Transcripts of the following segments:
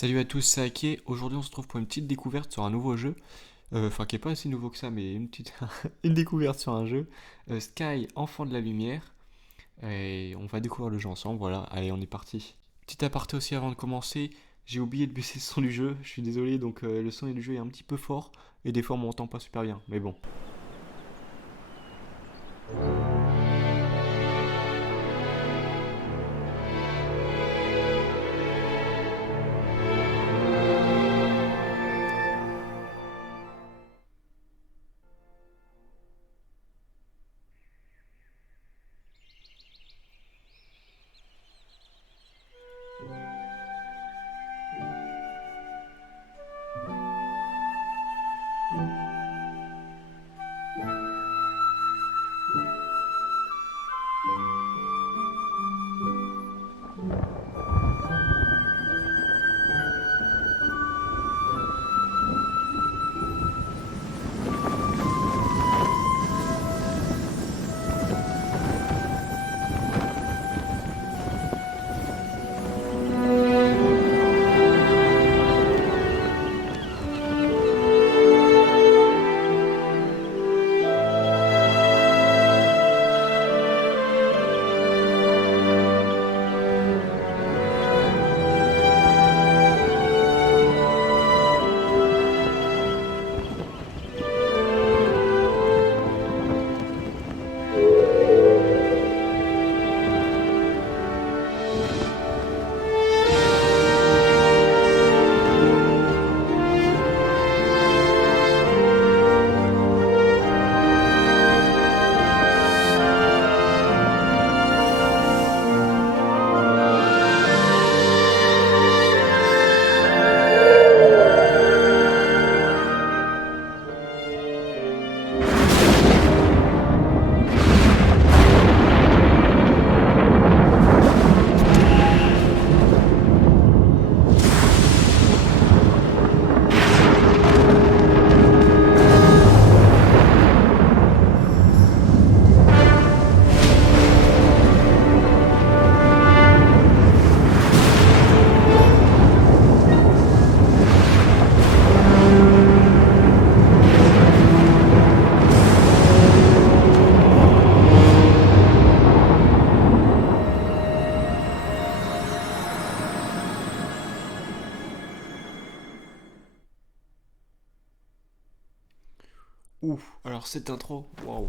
Salut à tous, c'est Ake. Aujourd'hui, on se trouve pour une petite découverte sur un nouveau jeu. Enfin, qui est pas assez nouveau que ça, mais une petite une découverte sur un jeu. Sky, Enfant de la Lumière. Et on va découvrir le jeu ensemble. Voilà, allez, on est parti. Petit aparté aussi avant de commencer. J'ai oublié de baisser le son du jeu. Je suis désolé, donc le son du jeu est un petit peu fort. Et des fois, on m'entend pas super bien. Mais bon. Ouf, alors cette intro, waouh.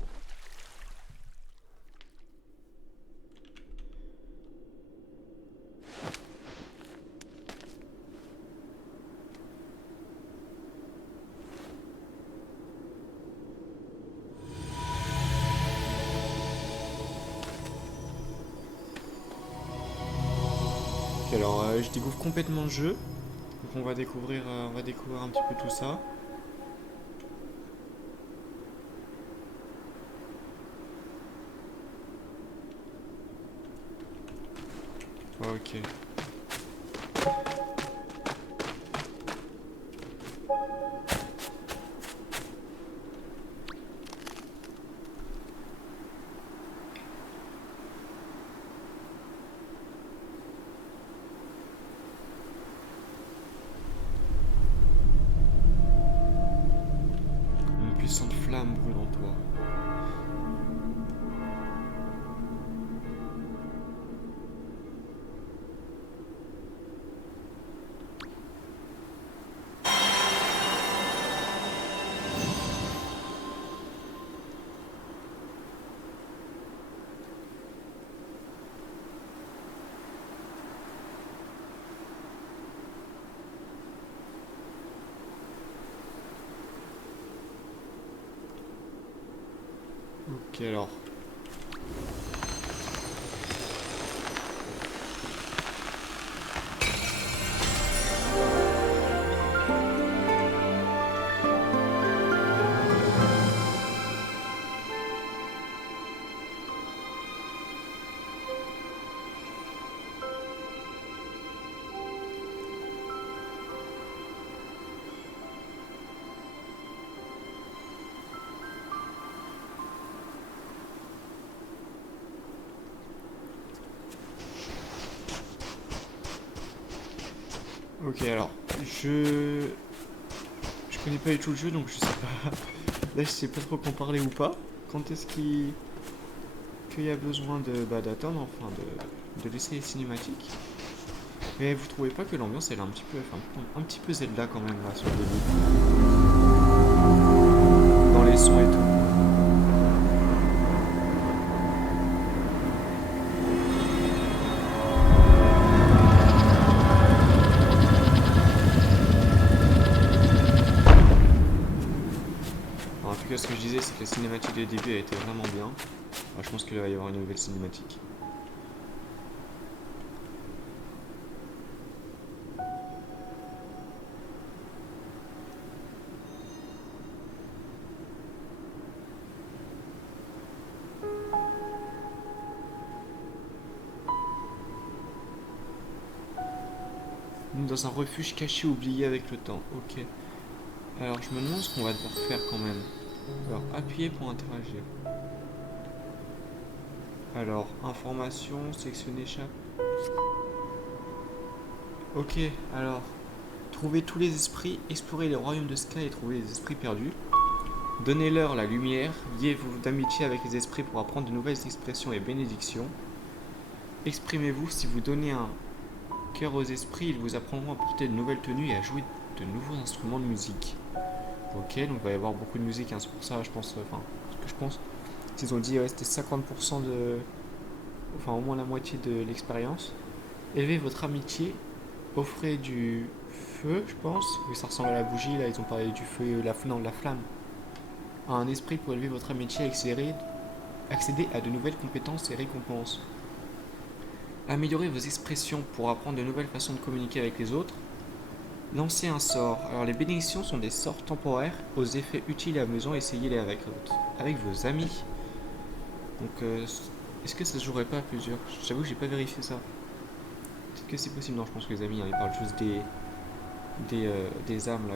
Ok, alors je découvre complètement le jeu. Donc on va découvrir un petit peu tout ça. Ok. Une puissante flamme brûle en toi. Ok, alors. Ok, alors, je... Je connais pas du tout le jeu, donc je sais pas... Là, je sais pas trop qu'en parler ou pas. Quand est-ce qu'il y a besoin de d'attendre, enfin, de laisser les cinématiques. Mais vous trouvez pas que l'ambiance, elle est un petit peu... Enfin, un petit peu Zelda quand même, là, sur le début. Dans les sons et tout. Alors, en tout cas, ce que je disais, c'est que la cinématique de début a été vraiment bien. Alors, je pense qu'il va y avoir une nouvelle cinématique. Dans un refuge caché oublié avec le temps. Ok. Alors, je me demande ce qu'on va devoir faire quand même. Alors, appuyer pour interagir. Alors, information, sélectionner chaque. Ok, alors, trouver tous les esprits, explorer les royaumes de Sky et trouver les esprits perdus. Donnez-leur la lumière, liez-vous d'amitié avec les esprits pour apprendre de nouvelles expressions et bénédictions. Exprimez-vous, si vous donnez un cœur aux esprits, ils vous apprendront à porter de nouvelles tenues et à jouer de nouveaux instruments de musique. Ok, donc il va y avoir beaucoup de musique, hein, c'est pour ça, je pense, enfin, ce que je pense. Ils ont dit c'était 50% de. Enfin, au moins la moitié de l'expérience. Élevez votre amitié, offrez du feu, je pense. Oui, ça ressemble à la bougie, là, ils ont parlé du feu, non, de la flamme. À un esprit pour élever votre amitié, accéder à de nouvelles compétences et récompenses. Améliorez vos expressions pour apprendre de nouvelles façons de communiquer avec les autres. Lancez un sort. Alors les bénédictions sont des sorts temporaires aux effets utiles et amusants. Essayez-les avec vos amis. Donc est-ce que ça se jouerait pas à plusieurs? J'avoue que j'ai pas vérifié ça. Peut-être que c'est possible. Non, je pense que les amis, hein, ils parlent juste des âmes là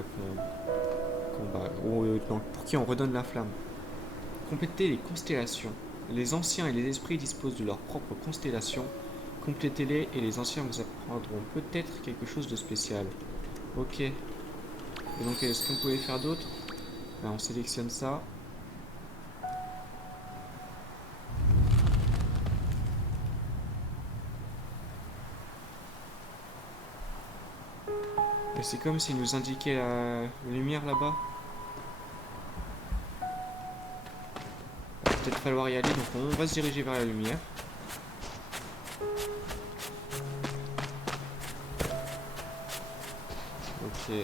pour qui on redonne la flamme. Complétez les constellations. Les anciens et les esprits disposent de leur propre constellation. Complétez-les et les anciens vous apprendront peut-être quelque chose de spécial. Ok. Et donc, est-ce qu'on pouvait faire d'autres? Ben, on sélectionne ça. Et c'est comme s'il nous indiquait la lumière là-bas. Il va peut-être falloir y aller, donc on va se diriger vers la lumière. Ok.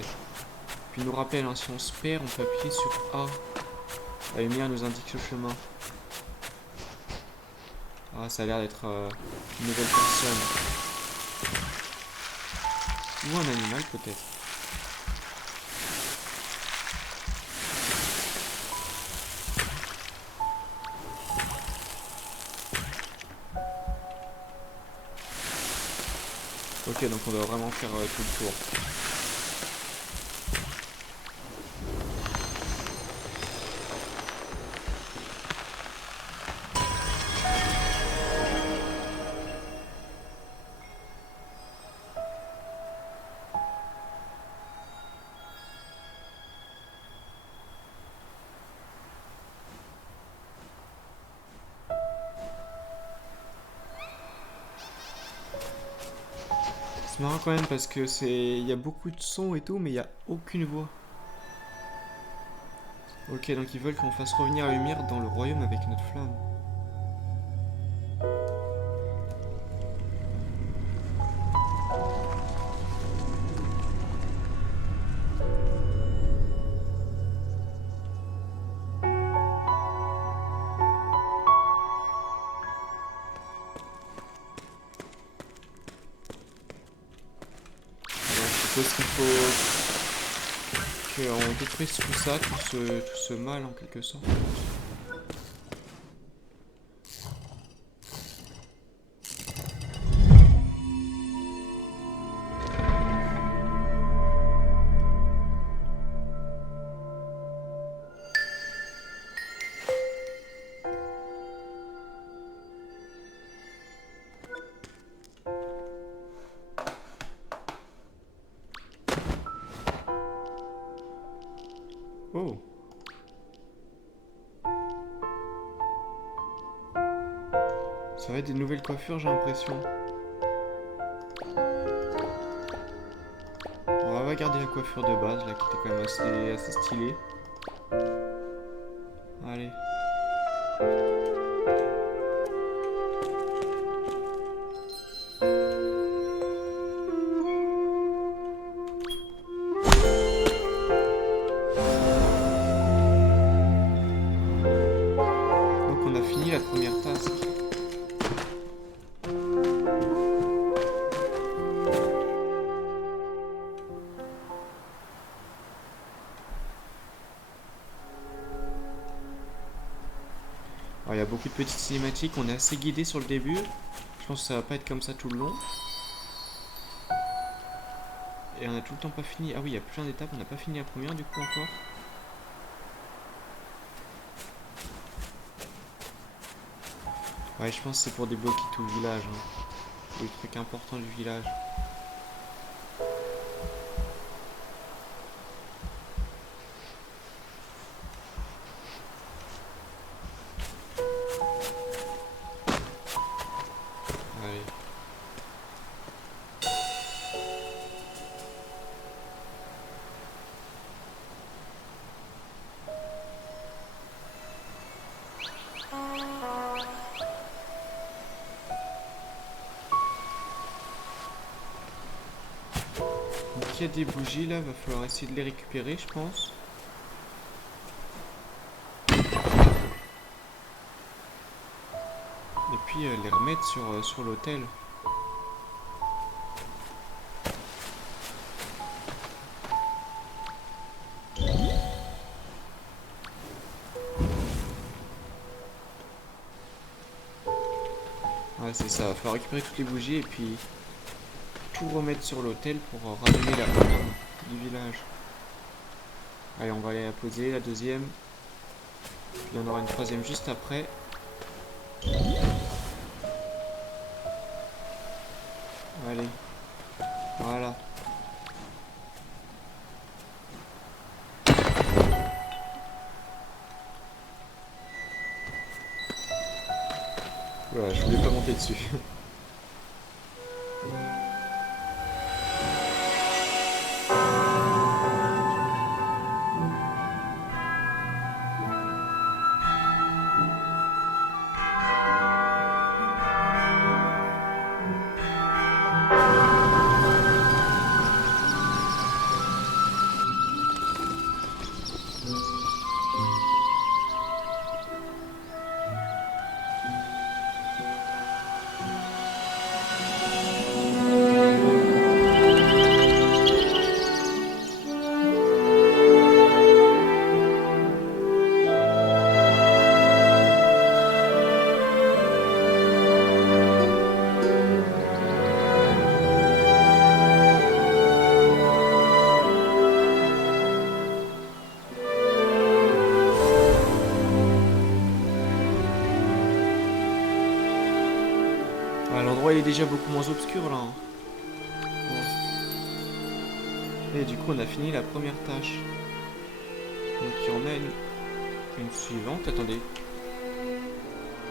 Puis il nous rappelle, hein, si on se perd, on peut appuyer sur A. La lumière nous indique le chemin. Ah, ça a l'air d'être une nouvelle personne. Ou un animal peut-être. Ok, donc on doit vraiment faire tout le tour. C'est marrant quand même parce que il y a beaucoup de sons et tout, mais il n'y a aucune voix. Ok, donc ils veulent qu'on fasse revenir la lumière dans le royaume avec notre flamme. Alors, je suppose qu'il faut qu'on détruise tout ça, tout ce mal en quelque sorte. Oh. Ça va être des nouvelles coiffures, j'ai l'impression. On va garder la coiffure de base, là, qui était quand même assez stylée. Allez. Donc on a fini la première tasse. Alors, il y a beaucoup de petites cinématiques, on est assez guidé sur le début. Je pense que ça va pas être comme ça tout le long. Et on a tout le temps pas fini. Ah oui, il y a plein d'étapes, on n'a pas fini la première du coup encore. Ouais, je pense que c'est pour débloquer tout le village. Hein. Les trucs importants du village. Allez. Donc il y a des bougies là, va falloir essayer de les récupérer je pense. Et puis les remettre sur l'autel. Ouais c'est ça, va falloir récupérer toutes les bougies et puis tout remettre sur l'autel pour rallumer la flamme du village. Allez, on va aller la poser, la deuxième. Puis il y en aura une troisième juste après. Allez, voilà. Voilà, je voulais pas monter dessus. Ah, l'endroit il est déjà beaucoup moins obscur là. Hein. Bon. Et du coup on a fini la première tâche. Donc il y en a une suivante. Attendez.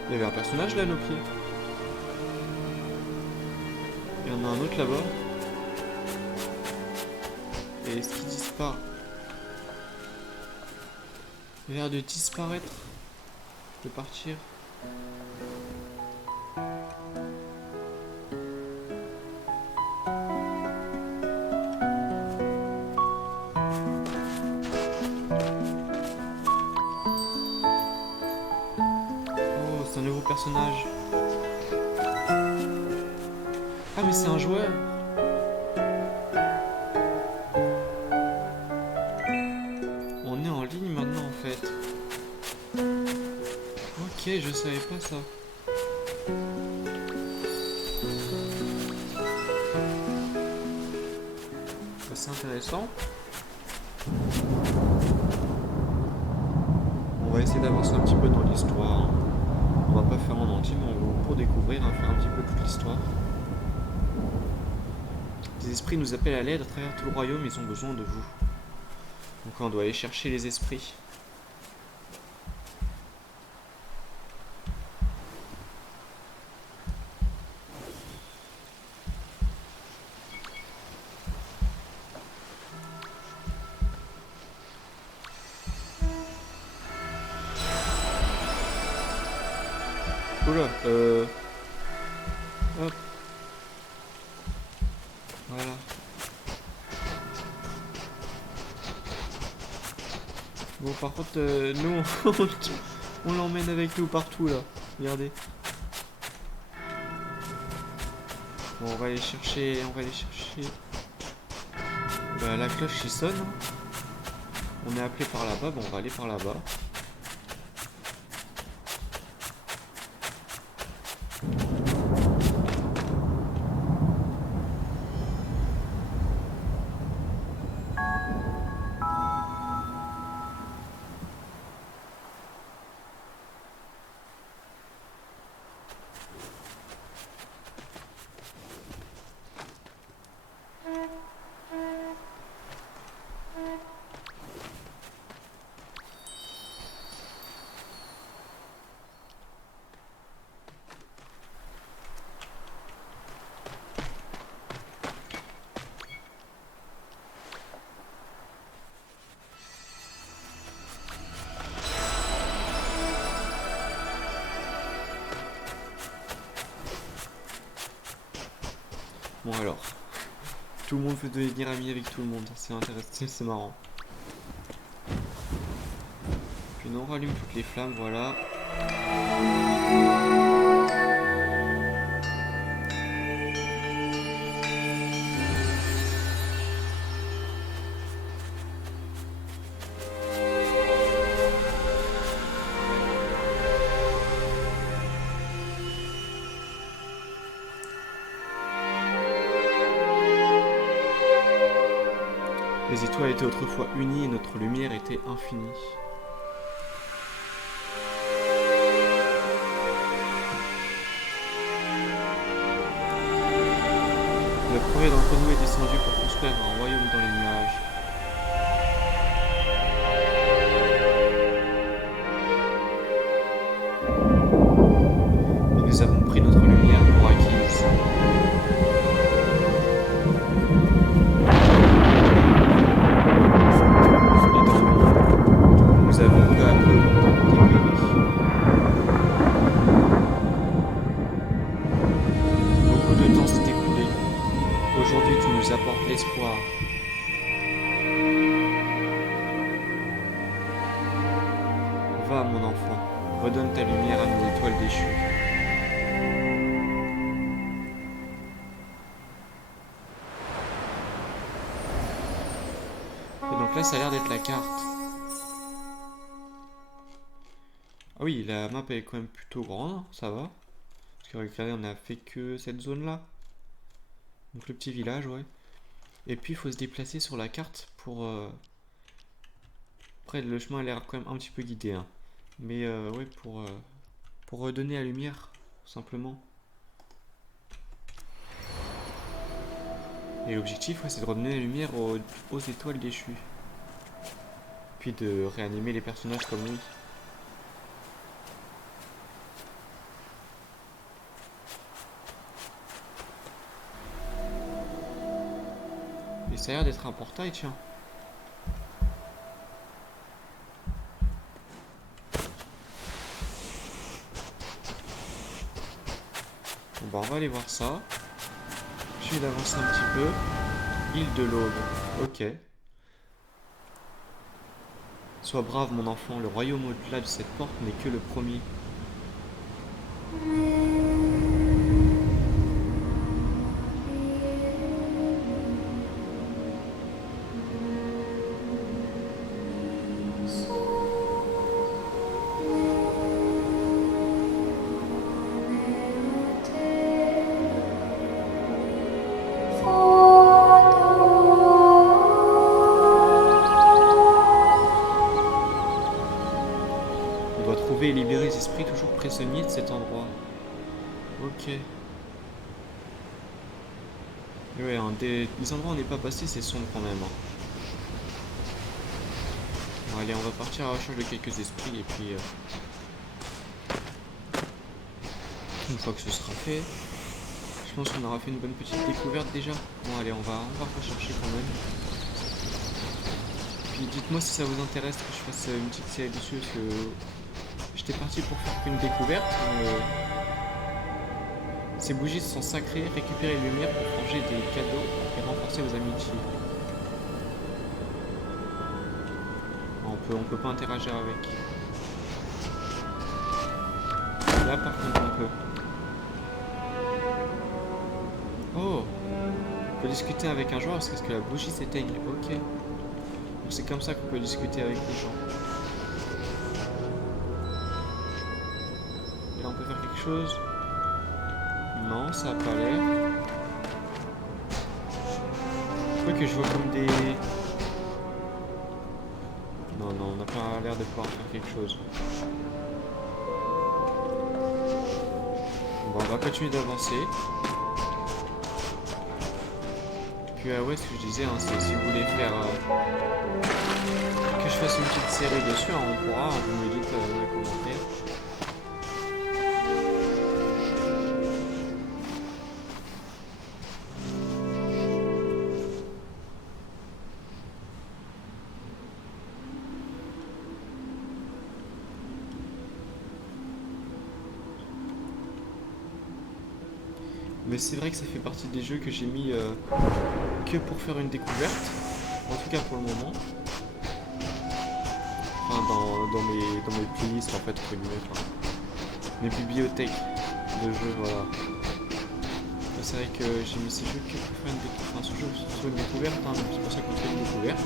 Il y avait un personnage là à nos pieds. Il y en a un autre là-bas. Et est-ce qu'il disparaît? Il a l'air de disparaître. De partir. Oh, c'est un nouveau personnage. Ah mais c'est un joueur. On est en ligne maintenant en fait. Ok, je savais pas ça. C'est intéressant. On va essayer d'avancer un petit peu dans l'histoire. Hein. On va pas faire en entier, mais pour découvrir, on va faire un petit peu toute l'histoire. Les esprits nous appellent à l'aide à travers tout le royaume, ils ont besoin de vous. Donc on doit aller chercher les esprits. Oula, hop, voilà. Bon, par contre, nous, on l'emmène avec nous partout, là. Regardez. Bon, on va aller chercher, Bah, la cloche, qui sonne. On est appelé par là-bas, bon, on va aller par là-bas. Bon, alors. Tout le monde veut devenir ami avec tout le monde. C'est intéressant, c'est marrant. Puis on rallume toutes les flammes, voilà. Les étoiles étaient autrefois unies et notre lumière était infinie. Le premier d'entre nous est descendu pour construire un royaume dans les nuages. Et nous avons pris notre lumière pour acquise. Nous avons peu à peu dépéri. Beaucoup de temps s'est écoulé. Aujourd'hui, tu nous apportes l'espoir. Va, mon enfant, redonne ta lumière à mon étoile déchue. Et donc là, ça a l'air d'être la carte. Ah oui, la map est quand même plutôt grande, ça va. Parce que regardez, on n'a fait que cette zone-là. Donc le petit village, ouais. Et puis il faut se déplacer sur la carte pour... Après, le chemin a l'air quand même un petit peu guidé, hein. Mais ouais, pour redonner la lumière, tout simplement. Et l'objectif, ouais, c'est de redonner la lumière aux étoiles déchues. Puis de réanimer les personnages comme lui. Et ça a l'air d'être un portail, tiens. Bon bah on va aller voir ça. Je vais d'avancer un petit peu. Île de l'Aube. Ok. Sois brave mon enfant, le royaume au-delà de cette porte n'est que le premier. On doit trouver et libérer les esprits toujours prisonniers de cet endroit. Ok. Ouais, des endroits où on n'est pas passé, c'est sombre quand même, hein. Bon, allez, on va partir à la recherche de quelques esprits et puis une fois que ce sera fait, je pense qu'on aura fait une bonne petite découverte déjà. Bon allez, on va rechercher quand même. Puis dites-moi si ça vous intéresse que je fasse une petite série dessus, parce que j'étais parti pour faire qu'une découverte. Ces bougies sont sacrées, récupérez les lumières pour forger des cadeaux et renforcer vos amitiés. On peut pas interagir avec. Là par contre on peut. Oh, on peut discuter avec un joueur parce que la bougie s'éteigne. Ok. Donc c'est comme ça qu'on peut discuter avec les gens. Et là on peut faire quelque chose. Non, ça a pas l'air. Je crois que je vois comme des... Non, on n'a pas l'air de pouvoir faire quelque chose. Bon, on va continuer d'avancer. Puis ouais, ce que je disais, hein, c'est si vous voulez faire que je fasse une petite série dessus, hein, on pourra, vous me dites dans les commentaires. Mais c'est vrai que ça fait partie des jeux que j'ai mis que pour faire une découverte, en tout cas pour le moment. Enfin, dans mes playlists en fait, entre guillemets, enfin, mes bibliothèques de jeux, voilà. C'est vrai que j'ai mis ces jeux que pour faire une découverte, enfin, ce jeu sur une découverte, hein, c'est pour ça qu'on fait une découverte.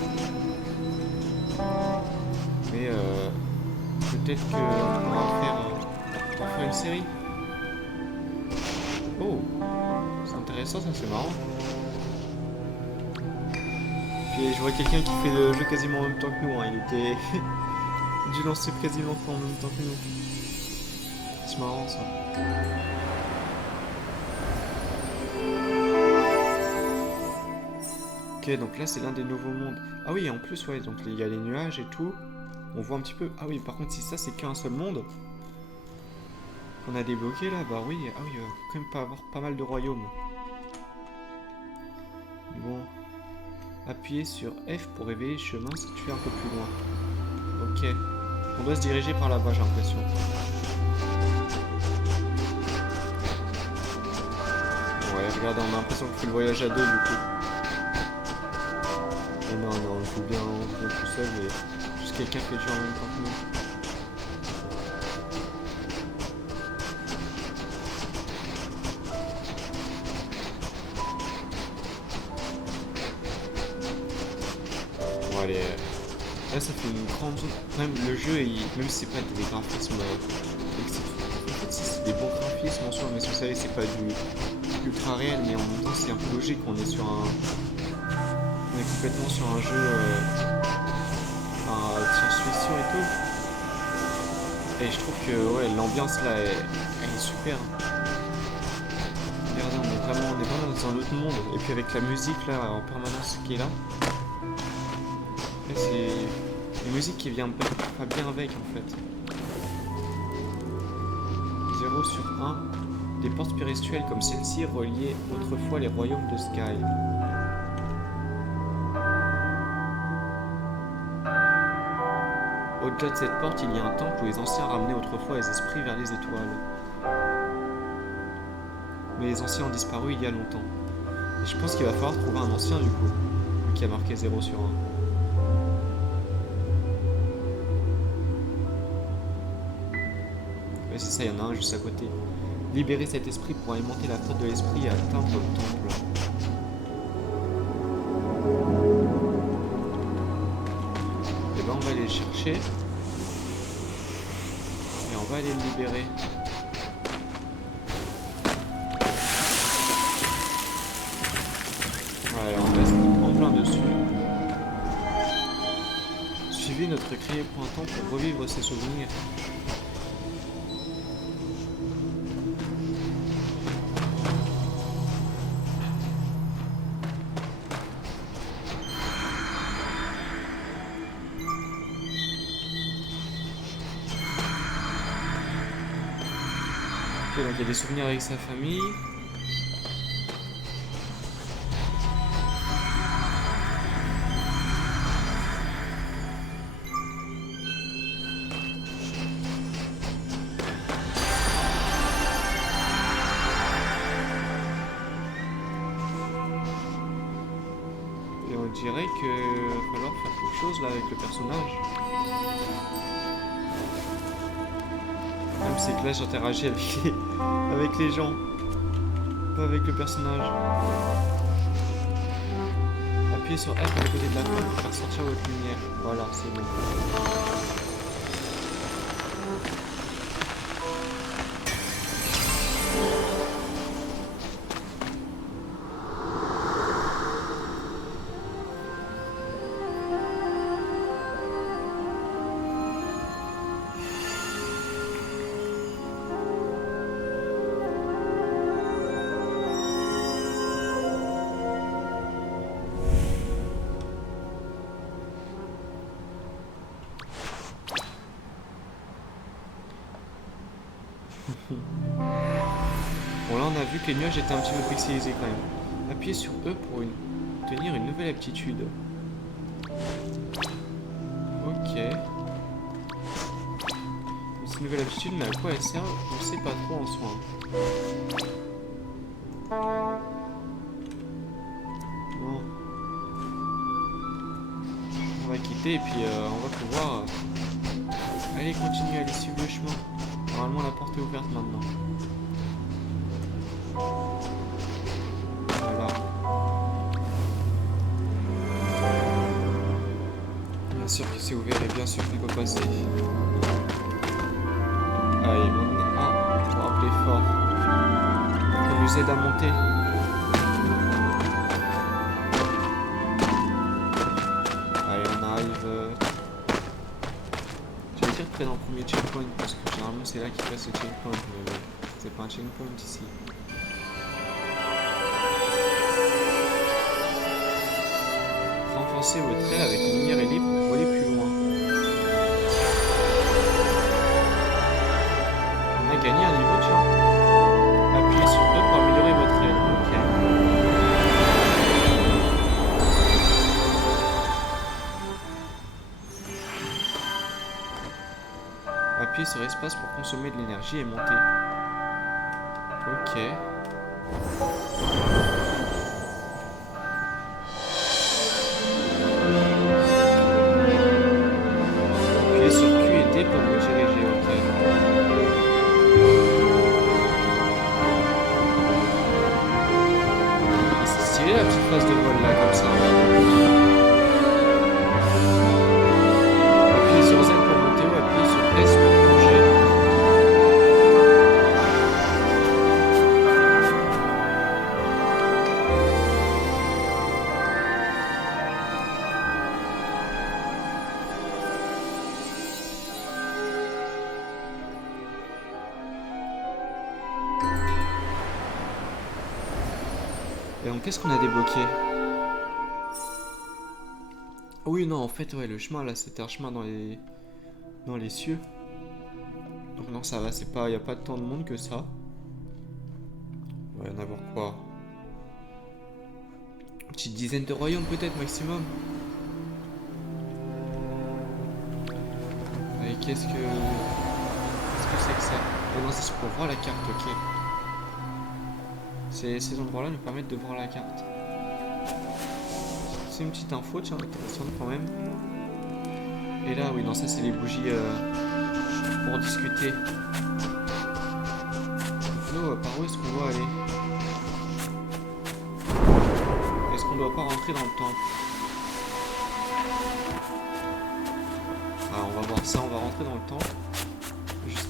Mais peut-être qu'on va faire une série. Oh, c'est intéressant, ça, c'est marrant. Puis je vois quelqu'un qui fait le jeu quasiment en même temps que nous, hein. Il était dû lancer quasiment en même temps que nous. C'est marrant ça. Ok, donc là c'est l'un des nouveaux mondes. Ah oui, en plus, ouais, donc il y a les nuages et tout. On voit un petit peu. Ah oui, par contre, si ça c'est qu'un seul monde qu'on a débloqué là, bah oui, ah oui, quand même pas avoir pas mal de royaumes. Bon. Appuyez sur F pour révéler le chemin situé un peu plus loin. Ok. On doit se diriger par là-bas, j'ai l'impression. Ouais, regardez, on a l'impression qu'on fait le voyage à deux du coup. Et non, on joue bien tout seul, mais juste quelqu'un fait le jeu en même temps que nous. Bon, allez. Là, ça fait une grande zone. Même le jeu, même si c'est pas des graphismes. En fait, si c'est des bons graphismes en soi, mais vous savez, c'est pas du ultra réel, mais en même temps, c'est un peu logique. On est complètement sur un jeu de science-fiction et tout. Et je trouve que ouais, l'ambiance là, elle est super. Regardez, on est vraiment dans un autre monde. Et puis avec la musique là en permanence qui est là. Là, c'est une musique qui vient pas bien avec en fait. 0 sur 1. Des portes spirituelles comme celle-ci reliaient autrefois les royaumes de Sky. Au-delà de cette porte, il y a un temple où les anciens ramenaient autrefois les esprits vers les étoiles. Mais les anciens ont disparu il y a longtemps. Et je pense qu'il va falloir trouver un ancien du coup, vu qu'il y a marqué 0 sur 1. Ouais, c'est ça, il y en a un juste à côté. Libérer cet esprit pour alimenter la porte de l'esprit et atteindre le temple. Et ben on va aller le chercher. Et on va aller le libérer. Voilà, on reste en plein dessus. Suivez notre crier pointant pour revivre ses souvenirs. Ok, donc il y a des souvenirs avec sa famille. Et on dirait qu'il va falloir faire quelque chose là avec le personnage. Même c'est que là j'interagis avec les gens, pas avec le personnage. Appuyez sur F à côté de la fenêtre pour faire sortir votre lumière. Voilà, c'est bon. Bon là on a vu que les nuages étaient un petit peu pixelisés quand même. Appuyez sur E pour obtenir une nouvelle aptitude. Ok. C'est une nouvelle aptitude, mais à quoi elle sert? On sait pas trop en soi. Bon. On va quitter et puis on va pouvoir aller continuer à aller suivre le chemin. Normalement la porte est ouverte maintenant. Voilà. Bien sûr que c'est ouvert et bien sûr qu'on peut passer. Allez, maintenant. Ah, on va appeler fort. On nous aide à monter. Allez, on arrive. Je vais dire près d'un premier checkpoint parce que généralement c'est là qu'il passe le checkpoint. Mais c'est pas un checkpoint ici. Renforcez votre aile avec une lumière ailée pour voler plus loin. On a gagné un niveau, tiens. Appuyez sur E pour améliorer votre aile. Ok. Appuyez sur espace pour consommer de l'énergie et monter. Ok. Appuyez sur Q et D pour vous diriger. Ok. C'est stylé la petite phase de vol là, comme ça. Appuyez sur Z pour monter ou appuyez sur S pour plonger. Et donc qu'est-ce qu'on a débloqué? Oui, non, en fait, ouais, le chemin là, c'était un chemin dans les cieux. Donc non, ça va, c'est pas, y a pas tant de monde que ça. Il va y en avoir quoi? Une petite dizaine de royaumes peut-être maximum. Et qu'est-ce que c'est que ça? Oh non, c'est pour voir la carte, ok. Ces endroits-là nous permettent de voir la carte. C'est une petite info, tiens, intéressante quand même. Et là, oui, non, ça c'est les bougies pour discuter. Nous, par où est-ce qu'on doit aller? Est-ce qu'on doit pas rentrer dans le temple? Ah, on va voir ça, on va rentrer dans le temple. Juste...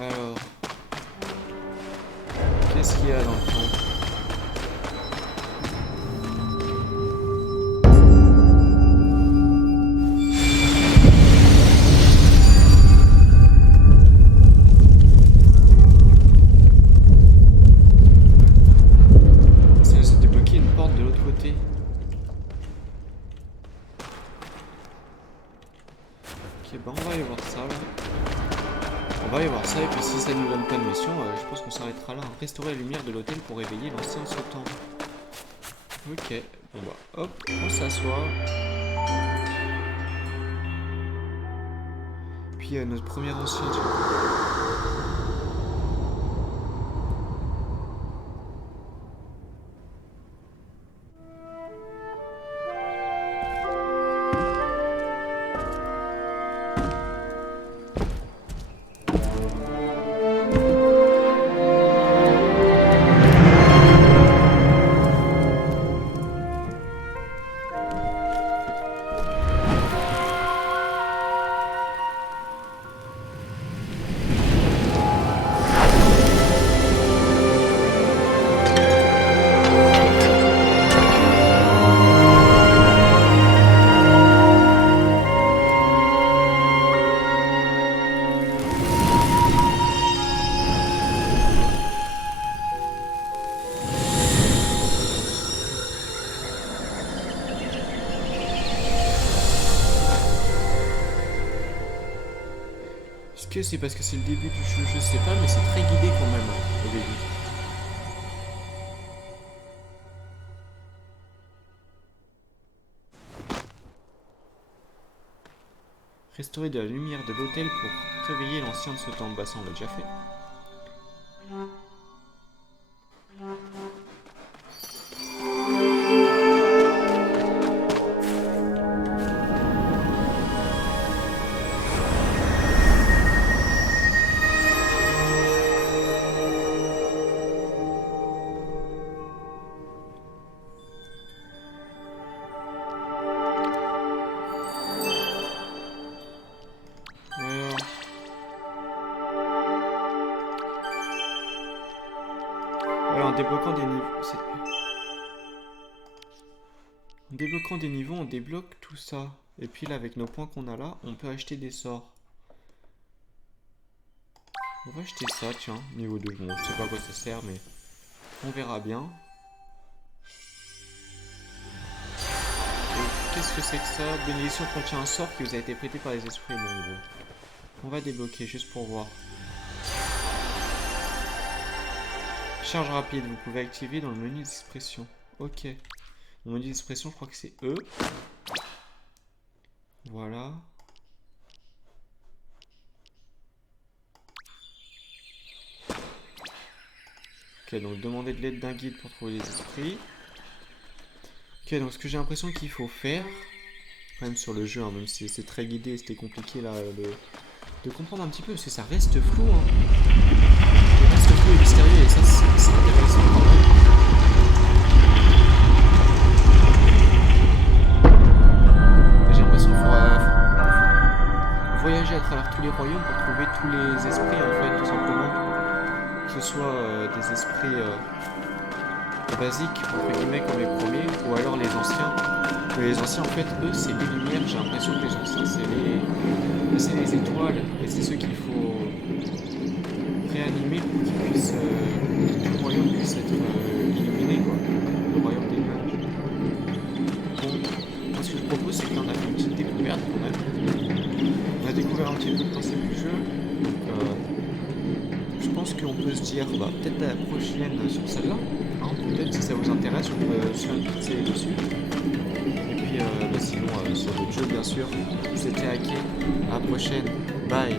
Alors, qu'est-ce qu'il y a dans le temple? Ça nous a débloqué une porte de ça là. On va aller voir ça et puis si ça nous donne pas de mission, je pense qu'on s'arrêtera là. Restaurer la lumière de l'hôtel pour réveiller l'ancien sultan. Ok, bon bah hop, on s'assoit. Puis notre premier ancien, tu vois. Est-ce que c'est parce que c'est le début du jeu? Je sais pas, mais c'est très guidé quand même au début. Restaurer de la lumière de l'hôtel pour réveiller l'ancien de ce temps de bassin, on l'a déjà fait. En débloquant des niveaux, en débloquant des niveaux, on débloque tout ça. Et puis là, avec nos points qu'on a là, on peut acheter des sorts. On va acheter ça, tiens, niveau 2. Bon, je sais pas à quoi ça sert, mais on verra bien. Qu'est-ce que c'est que ça? Bénédiction contient un sort qui vous a été prêté par les esprits. Bon. On va débloquer juste pour voir. Charge rapide, vous pouvez activer dans le menu d'expression. Ok. Le menu d'expression, je crois que c'est E. Voilà. Ok, donc demander de l'aide d'un guide pour trouver les esprits. Ok, donc ce que j'ai l'impression qu'il faut faire, même sur le jeu, hein, même si c'est très guidé, c'était compliqué là de comprendre un petit peu, parce que ça reste flou. Hein. Ça reste flou et mystérieux, et ça c'est intéressant quand même. J'ai l'impression qu'il faut voyager à travers tous les royaumes pour trouver tous les esprits, en fait, tout simplement. Que ce soit des esprits basiques, entre guillemets, comme les premiers, ou alors les anciens. Mais les anciens, en fait, eux, c'est les lumières. J'ai l'impression que les anciens, c'est les étoiles. Et c'est ceux qu'il faut réanimer pour qu'ils puissent. Tout le royaume puisse être illuminé, quoi. Le royaume des nuages. Bon, moi, ce que je propose, c'est que là, on a fait une petite découverte, quand même. On a découvert un petit peu le principe du jeu. Donc, je pense qu'on peut se dire, bah, peut-être à la prochaine sur celle-là. Hein, peut-être si ça vous intéresse, on peut se faire une petite série dessus. Et puis, bah, sinon, sur d'autres jeux, bien sûr. C'était Hacké. À la prochaine. Bye.